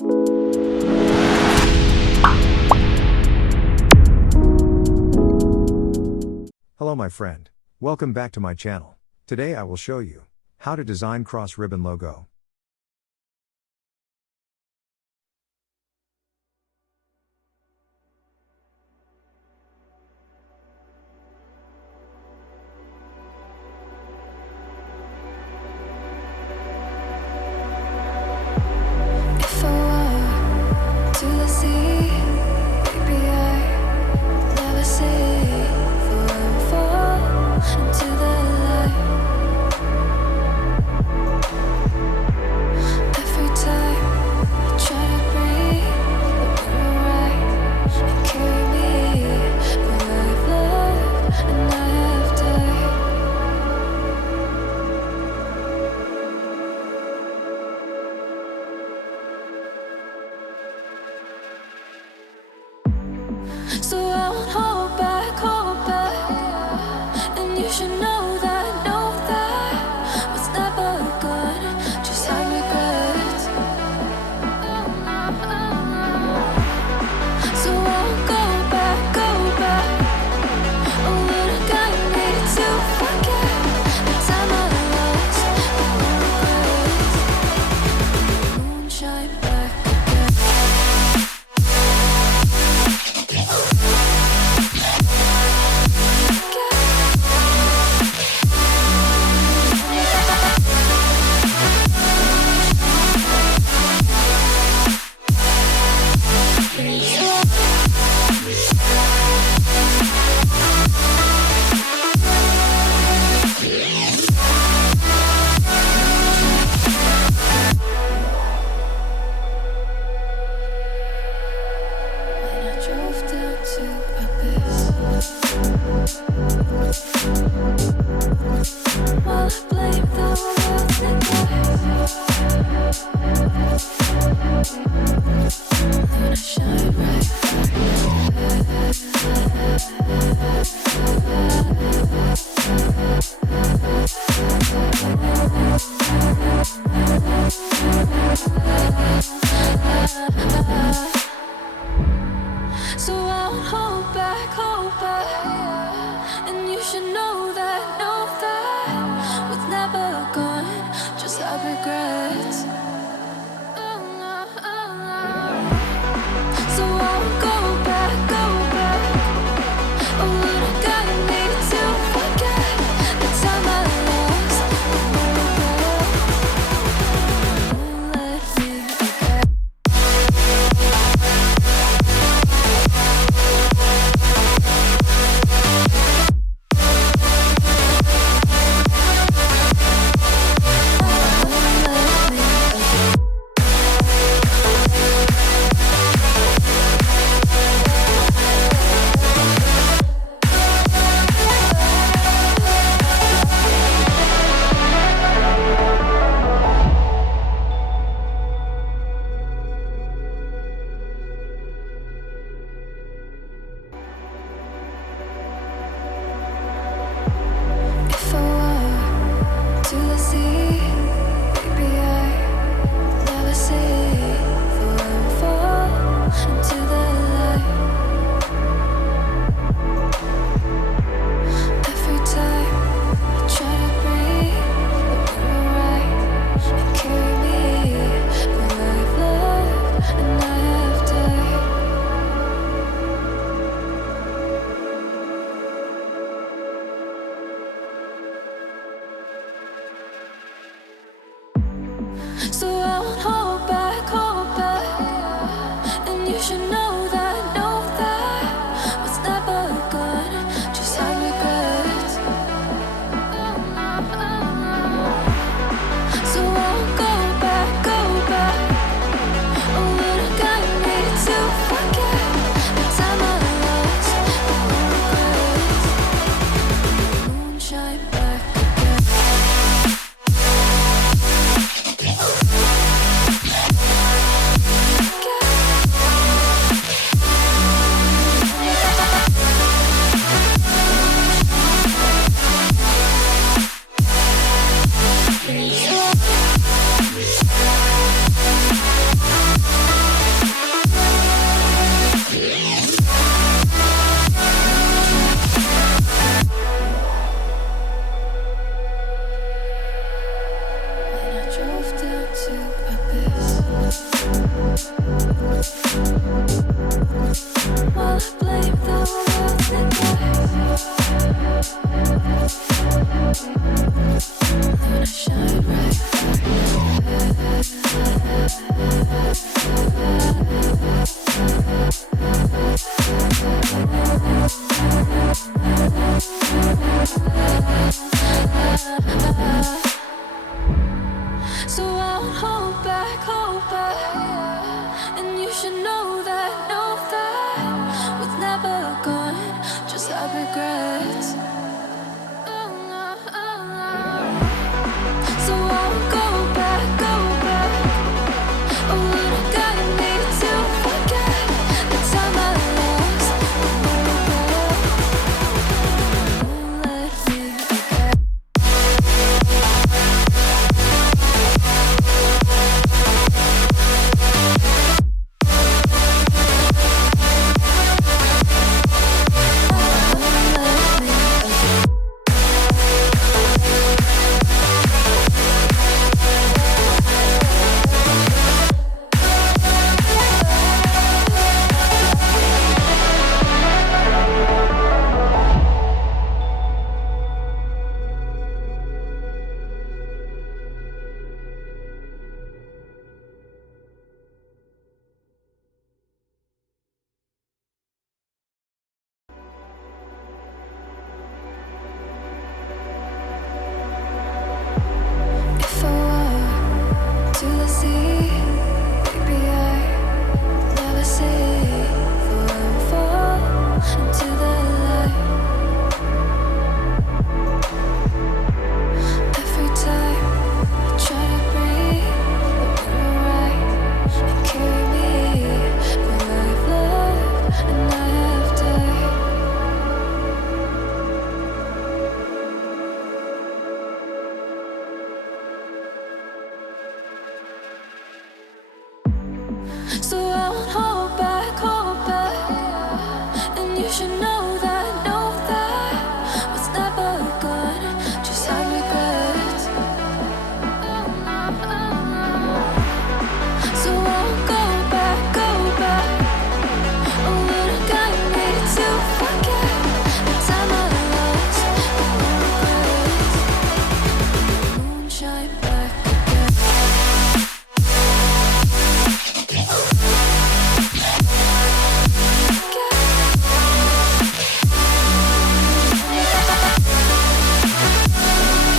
Hello my friend. Welcome back to my channel. Today I will show you how to design cross ribbon logo. If I walk to the sea, maybe I never say fall into the light. Every time I try to breathe, the wind will rise and carry me where I've loved and I have died. So I won't hold back, and you should know that what's never good, just like regrets. So I won't go back, oh, but I got me to forget the time I lost, the regrets. Moonshine back again. When I drove down to Abyss, while I blame the world's neglect, then I shine right So I won't hold back, and you should know that what's never gone, just like regrets. So I won't go back, oh, but I